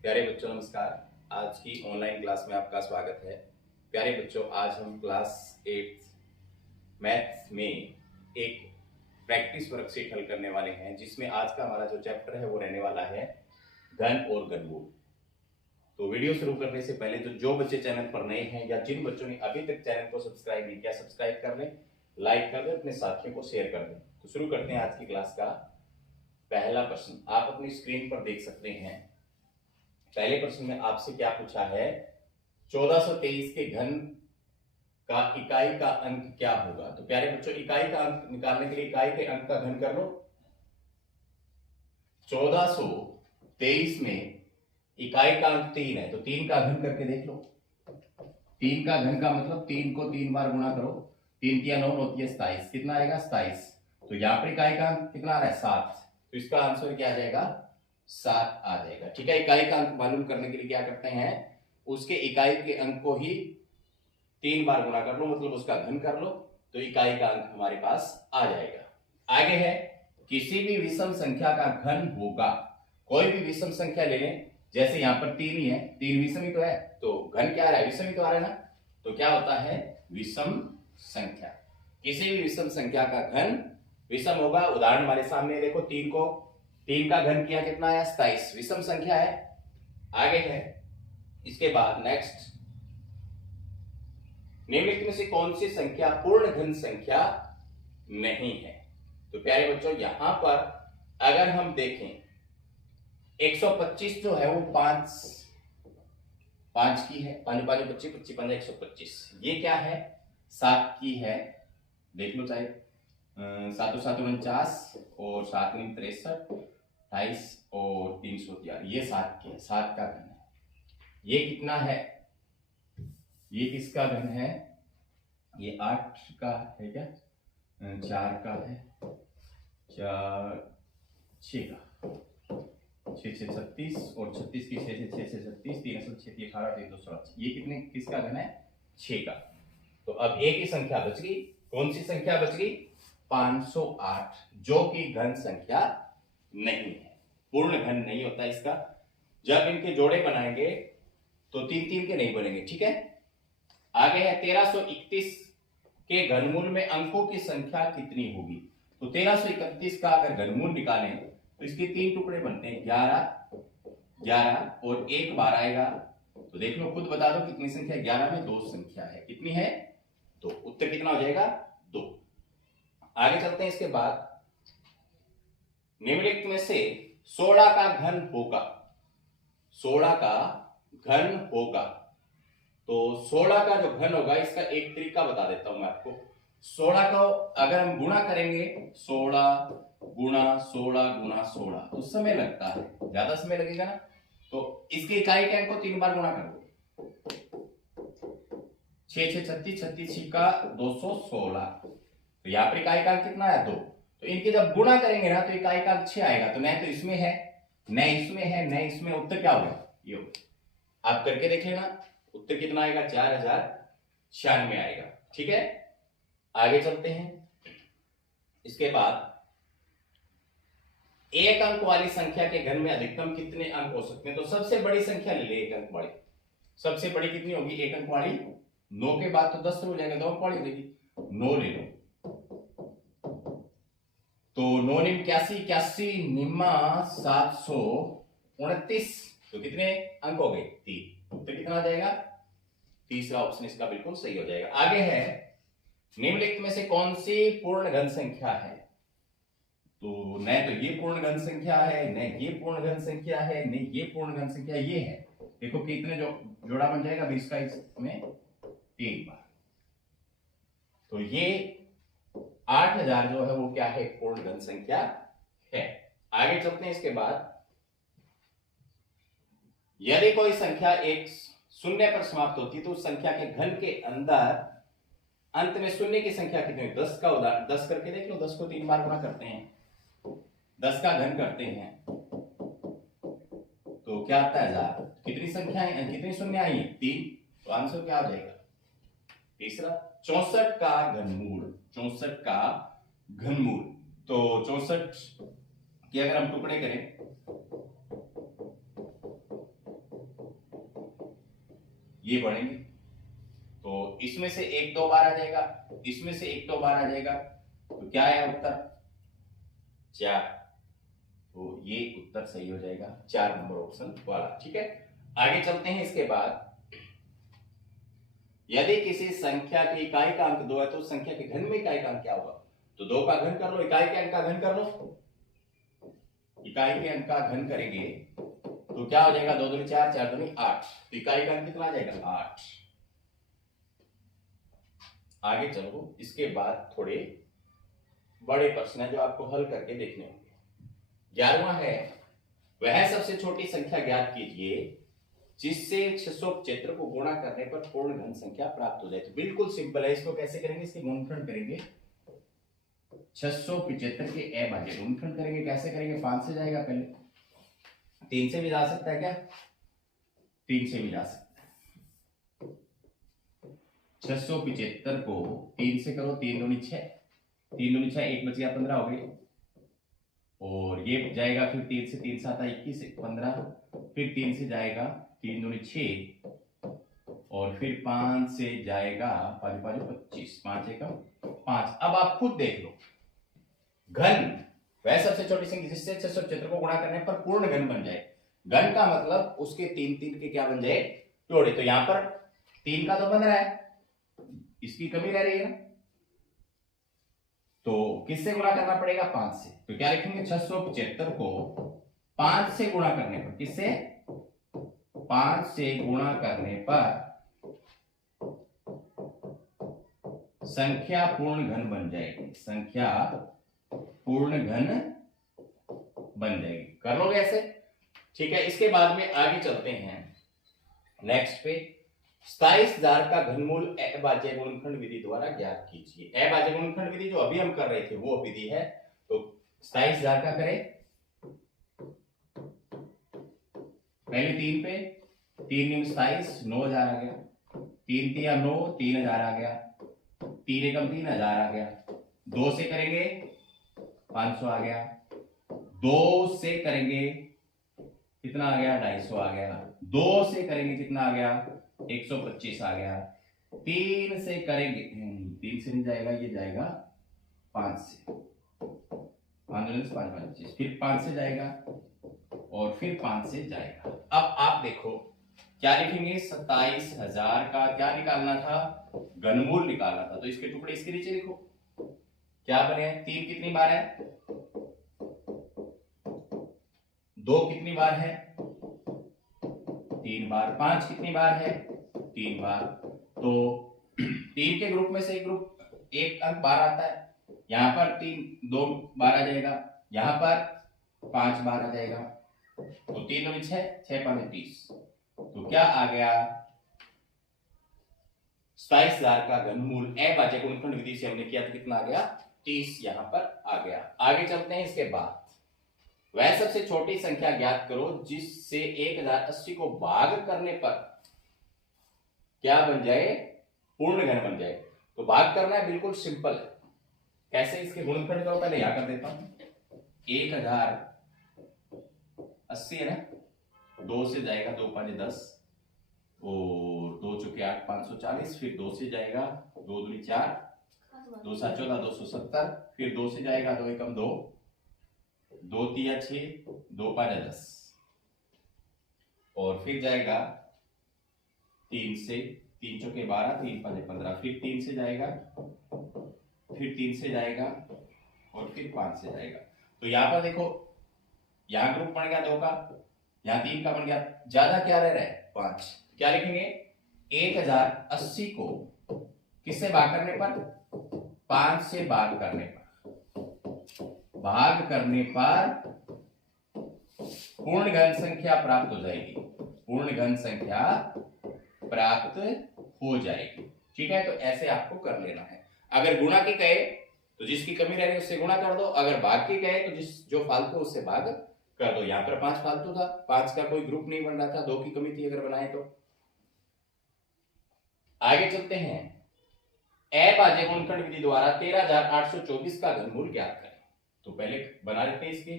प्यारे बच्चों नमस्कार। आज की ऑनलाइन क्लास में आपका स्वागत है। प्यारे बच्चों, आज हम क्लास 8 मैथ्स में एक प्रैक्टिस वर्कशीट हल करने वाले हैं, जिसमें आज का हमारा जो चैप्टर है वो रहने वाला है घन और घनमूल। तो वीडियो शुरू करने से पहले जो बच्चे चैनल पर नए हैं या जिन बच्चों ने अभी तक चैनल को सब्सक्राइब नहीं किया, सब्सक्राइब कर लें, लाइक कर दें, अपने साथियों को शेयर कर दें। तो शुरू करते हैं आज की क्लास का पहला प्रश्न। आप अपनी स्क्रीन पर देख सकते हैं। पहले प्रश्न में आपसे क्या पूछा है, 1423 के घन का इकाई का अंक क्या होगा। तो प्यारे बच्चों, इकाई का अंक निकालने के लिए इकाई के अंक का घन कर लो। 1423 में इकाई का अंक 3 है, तो 3 का घन करके देख लो। 3 का घन का मतलब 3 को 3 बार गुणा करो। 3 की 9 होती है 27। कितना आएगा 27। तो यहां पर इकाई का अंक कितना आ रहा है 7, तो इसका आंसर क्या आ जाएगा 7 आ जाएगा। ठीक है, इकाई का अंक मालूम करने के लिए क्या करते हैं, उसके इकाई के अंक को ही 3 बार गुणा कर लो, मतलब उसका घन कर लो, तो इकाई का अंक हमारे पास आ जाएगा। आगे है, किसी भी विषम संख्या का घन होगा। कोई भी विषम संख्या ले लें, जैसे यहां पर 3 ही है, 3 विषम ही तो है, तो घन क्या आ रहा है, विषम ही तो आ रहा है ना। तो क्या होता है विषम संख्या। किसी भी विषम संख्या का घन विषम होगा। उदाहरण हमारे सामने देखो, 3 का घन किया कितना है 27, विषम संख्या है। आगे है, इसके बाद नेक्स्ट, निम्नलिखित में से कौन सी संख्या पूर्ण घन संख्या नहीं है। तो प्यारे बच्चों, यहां पर अगर हम देखें 125 जो है वो 5 की है, 5 5 25 25 5 125। ये क्या है 7 की है, देख लो चाहे 7 7 49 और 7 63 28 और 313, ये 7 की है, 7 का घन है। ये कितना है, ये किसका घन है, ये 8 का है क्या, 4 का है, 4 6 का, 6 6 36 और 36 की 6 6 6 36 3 6 6 18 3 2 16, ये कितने किसका घन है 6 का। तो अब एक ही संख्या बच गई, कौन सी संख्या बच गई 508, जो कि घन संख्या नहीं है, पूर्ण घन नहीं होता इसका। जब इनके जोड़े बनाएंगे तो 3 3 के नहीं बनेंगे। ठीक है, आगे है 1331 के घनमूल में अंकों की संख्या कितनी होगी। तो 1331 का अगर घनमूल निकालें तो इसके 3 टुकड़े बनते हैं, 11 11 और 1 12 आएगा। तो देख लो, खुद बता दो कितनी संख्या, 11 में 2 संख्या है, कितनी है 2। उत्तर कितना हो जाएगा 2। आगे चलते हैं, इसके बाद निम्नलिखित में से 16 का घन होगा, 16 का घन होगा। तो 16 का जो घन होगा, इसका एक तरीका बता देता हूं मैं आपको। 16 को अगर हम गुणा करेंगे, 16 गुणा 16 गुणा 16, तो समय लगता है, ज्यादा समय लगेगा ना। तो इसके इकाई के अंक को 3 बार गुणा कर दो, 6 6 36 36 का 216। तो यहां पर इकाई का अंक कितना है 2। तो इनके जब गुणा करेंगे ना, तो इकाई का अंक 6 आएगा। तो न तो इसमें है, न इसमें है, न इसमें, उत्तर क्या होगा ये होगा। आप करके देख लेना, उत्तर कितना आएगा 4096 आएगा। ठीक है, आगे चलते हैं। इसके बाद एक अंक वाली संख्या के घन में अधिकतम कितने अंक हो सकते हैं। तो सबसे बड़ी संख्या ले ले, एक अंक वाली। सबसे बड़ी कितनी होगी एक अंक वाली, 9 के बाद तो 10 हो जाएगा, 2 अंक वाली हो जाएगी, 9 ले लो। तो 9 निम 81 81 निम्मा 729, तो कितने अंक हो गए 3। उत्तर कितना आ जाएगा, तीसरा ऑप्शन इसका बिल्कुल सही हो जाएगा। आगे है, निम्नलिखित में से कौन सी पूर्ण घन संख्या है। तो न तो ये पूर्ण घन संख्या है, न ये पूर्ण घन संख्या है, न ये पूर्ण घन संख्या, ये है। देखो कितने जो जोड़ा बन जाएगा 20 का, इसमें 3 बार। तो ये 8000 जो है वो क्या है, पूर्ण घन संख्या है। आगे चलते हैं, इसके बाद यदि कोई संख्या एक शून्य पर समाप्त होती है, तो उस संख्या के घन के अंदर अंत में शून्य की संख्या कितनी है। 10 का उदाहरण 10 करके देख लो, 10 को 3 बार गुणा करते हैं, 10 का घन करते हैं, तो क्या आता है 1000। कितनी संख्याएं, कितनी शून्य आई है 3, तो आंसर क्या आ जाएगा तीसरा। 64 का घनमूल, 64 का घनमूल, तो 64 कि अगर हम टुकड़े करें ये बढ़ेंगे, तो इसमें से एक दो बार आ जाएगा, इसमें से एक दो बार आ जाएगा, तो क्या है उत्तर 4। तो ये उत्तर सही हो जाएगा 4 नंबर ऑप्शन वाला। ठीक है, आगे चलते हैं। इसके बाद यदि किसी संख्या की इकाई का अंक 2 है तो उस संख्या के घन में इकाई का अंक क्या होगा? तो 2 का घन कर लो, इकाई के अंक का घन कर लो। इकाई के अंक का घन करेंगे तो क्या हो जाएगा? 2 दूनी 4, 4 दूनी 8, तो इकाई का अंक कितना आ जाएगा? 8। आगे चलो, इसके बाद थोड़े बड़े प्रश्न है जो आपको हल करके देखने होंगे। 11वां है, वह सबसे छोटी संख्या ज्ञात कीजिए जिससे 675 को गुणा करने पर पूर्ण घन संख्या प्राप्त हो जाए। तो बिल्कुल सिंपल है, इसको कैसे करेंगे? इसके गुणनखंड करेंगे। 675 के ए भाज्य गुणनखंड करेंगे। कैसे करेंगे? 5 से जाएगा पहले, 3 से भी जा सकता है क्या? 3 से भी जा सकता है। 675 को 3 से करो, 3 दूनी 6, 3 दूनी 6, 1 बच गया 15 हो गई, और ये जाएगा फिर 3 से, 3 7 21 15, फिर 3 से जाएगा 3 दूनी 6, और फिर 5 से जाएगा 5 5 25, 5 1 5। अब आप खुद देख लो, घन वह सबसे छोटी संख्या जिससे 675 को गुणा करने पर पूर्ण घन बन जाए। घन का मतलब उसके 3 3 के क्या बन जाए? जोड़े। तो यहां पर 3 का तो बन रहा है, इसकी कमी रह रही है ना, तो किससे गुणा करना पड़ेगा? 5 से। तो क्या लिखेंगे? 675 को 5 से गुणा करने पर, किससे? 5 से गुणा करने पर संख्या पूर्ण घन बन जाएगी। संख्या पूर्ण घन बन जाएगी। कर लोगे ऐसे? ठीक है, इसके बाद में आगे चलते हैं नेक्स्ट पे। 27,000 का घनमूल अभाज्य गुणनखंड विधि द्वारा ज्ञात कीजिए। अभाज्य गुणनखंड विधि जो अभी हम कर रहे थे वो विधि है। तो 27,000 का करें, पहले 3 पे, 3 × 27 9,000 आ गया, 3 3 9 3,000 आ गया, 3 एकम 3,000 आ गया, 2 से करेंगे 500 आ गया, 2 से करेंगे कितना आ गया? 250 आ गया, 2 से करेंगे कितना आ गया? 125 आ गया, 3 से करेंगे 3 से नहीं जाएगा, ये जाएगा 5 से, 5 5 25, फिर 5 से जाएगा और फिर 5 से जाएगा। अब आप देखो क्या लिखेंगे? 27,000 का क्या निकालना था? घनमूल निकालना था। तो इसके टुकड़े इसके नीचे लिखो, क्या बने? 3 कितनी बार है? 2 कितनी बार है? 3 बार। 5 कितनी बार है? 3 बार। तो 3 के ग्रुप में से एक अंक बार आता है, यहां पर 2 बार आ जाएगा, यहां पर 5 बार आ जाएगा, तो 3 दूनी 6, 6 5 30। तो क्या आ गया? 27,000 का घनमूल अभाज्य गुणनखंड विधि से हमने किया तो कितना आ गया? 30 यहां पर आ गया। आगे चलते हैं। इसके बाद वह सबसे छोटी संख्या ज्ञात करो जिससे 1080 को भाग करने पर क्या बन जाए? पूर्ण घन बन जाए। तो भाग करना है, बिल्कुल सिंपल है। कैसे? इसके गुणनखंड करो, पहले यहां कर देता हूं। 1080 है ना, 2 से जाएगा 2 5 10, और 2 चौके 8 540, फिर 2 से जाएगा 2 दूनी 4, 2 7 14 270, फिर 2 से जाएगा 2 एकम 2, 2 3 6, 2 5 10, और फिर जाएगा 3 से, 3 चौके 12, 3 5 15, फिर 3 से जाएगा, फिर 3 से जाएगा और फिर 5 से जाएगा। तो यहां पर देखो, यहां ग्रुप बन गया 2 का, यहां 3 का बन गया, ज्यादा क्या रह रहा है? 5। क्या लिखेंगे? 1080 को किससे भाग करने पर? 5 से भाग करने पर। भाग करने पर पूर्ण घन संख्या प्राप्त हो जाएगी। पूर्ण घन संख्या प्राप्त हो जाएगी। ठीक है, तो ऐसे आपको कर लेना है। अगर गुणा की कहे तो जिसकी कमी रह रही है उससे गुणा कर दो, अगर भाग की कहे तो जो फालतू उससे भाग कर दो। यहां पर 5 फालतू था, 5 का कोई ग्रुप नहीं बन रहा था, 2 की कमी थी अगर बनाए तो। आगे चलते हैं। अभाज्य गुणनखंड विधि द्वारा 13,824 का घनमूल ज्ञात करें। तो पहले बना लेते हैं इसके।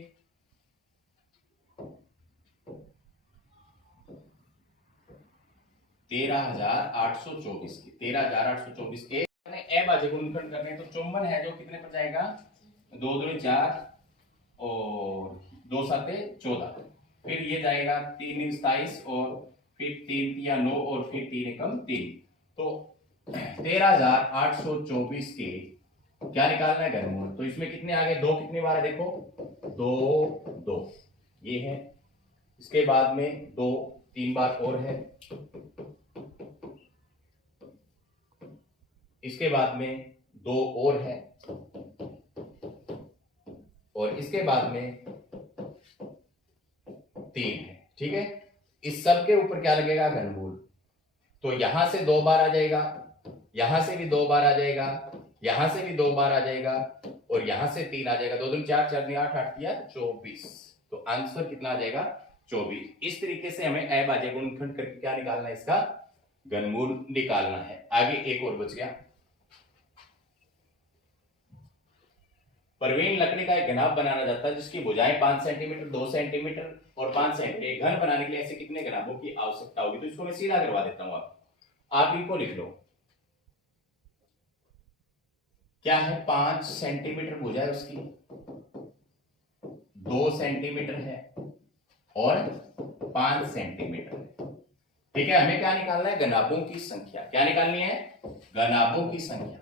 13,824 की 13,824 के ए बाजे गुणनखंड करने तो 54 है जो कितने पर जाएगा 2 दूनी 4 और 2 साते 14, फिर ये जाएगा 3 दूनी 27 और फिर 3 तिया 9 और फिर 3 एकम 3, तो 13,824 के क्या निकालना है घनमूल। तो इसमें कितने आ गए, 2 कितनी बार है देखो 2 2 ये है, इसके बाद में 2 3 बार और है, इसके बाद में 2 और है, और इसके बाद में 3 है। ठीक है, इस सब के ऊपर क्या लगेगा घनमूल। तो यहां से 2 बार आ जाएगा, यहां से भी 2 बार आ जाएगा, यहां से भी 2 बार आ जाएगा, और यहां से 3 आ जाएगा। 2 दूनी 4 4 दूनी 8 8 तिया 24, तो आंसर कितना आ जाएगा 24। इस तरीके से हमें ए बाजे गुणनखंड करके क्या निकालना है, इसका घनमूल निकालना है। आगे एक और बच गया। प्रवीण लकड़ी का एक घनाभ बनाना चाहता है जिसकी भुजाएं 5 सेंटीमीटर 2 सेंटीमीटर और 5 सेंटीमीटर। घन बनाने के लिए ऐसे कितने घनाभों की आवश्यकता होगी, तो इसको मैं सीधा करवा देता हूं। आप इनको लिख लो, क्या है 5 सेंटीमीटर भुजा है उसकी, 2 सेंटीमीटर है और 5 सेंटीमीटर है। ठीक है, हमें क्या निकालना है, घनाभों की संख्या। क्या निकालनी है, घनाभों की संख्या,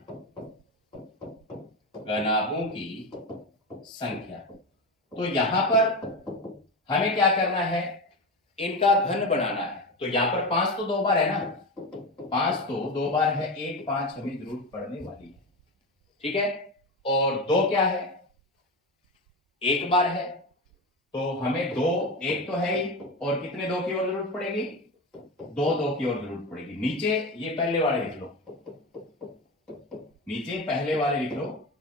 घनाभों की संख्या। तो यहां पर हमें क्या करना है, इनका घन बनाना है। तो यहां पर 5 तो 2 बार है ना, 5 तो 2 बार है, 1 5 हमें जरूरत पड़ने वाली है। ठीक है, और 2 क्या है, 1 बार है, तो हमें 2 1 तो है ही, और कितने 2 की और जरूरत पड़ेगी, 2 2 की और जरूरत पड़ेगी। नीचे ये पहले वाले लिख लो, नीचे पहले वाले लिख लो,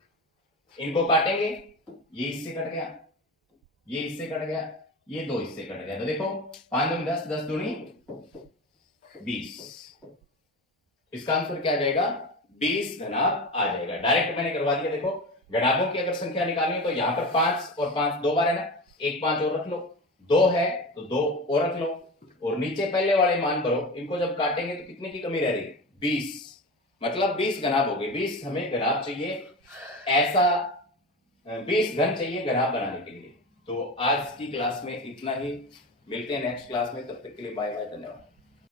इनको काटेंगे, ये इससे कट गया, ये इससे कट गया, ये 2 इससे कट गया, तो देखो 5 दूनी 10 10 दूनी 20, इसका आंसर क्या आ जाएगा 20 घनाभ आ जाएगा। डायरेक्ट मैंने करवा दिया। देखो घनाभों की अगर संख्या निकालनी है तो यहां पर 5 और 5 2 बार है ना, 1 5 और रख लो, 2 है तो 2 और रख लो, और नीचे पहले वाले मान भरो। इनको जब काटेंगे तो कितने की कमी रह रही है 20, मतलब 20 घनाभ हो गए। 20 हमें घनाभ चाहिए, ऐसा 20 घन चाहिए घनाभ बनाने के लिए। तो आज की क्लास में इतना ही, मिलते हैं नेक्स्ट क्लास में, तब तक के लिए बाय बाय, धन्यवाद।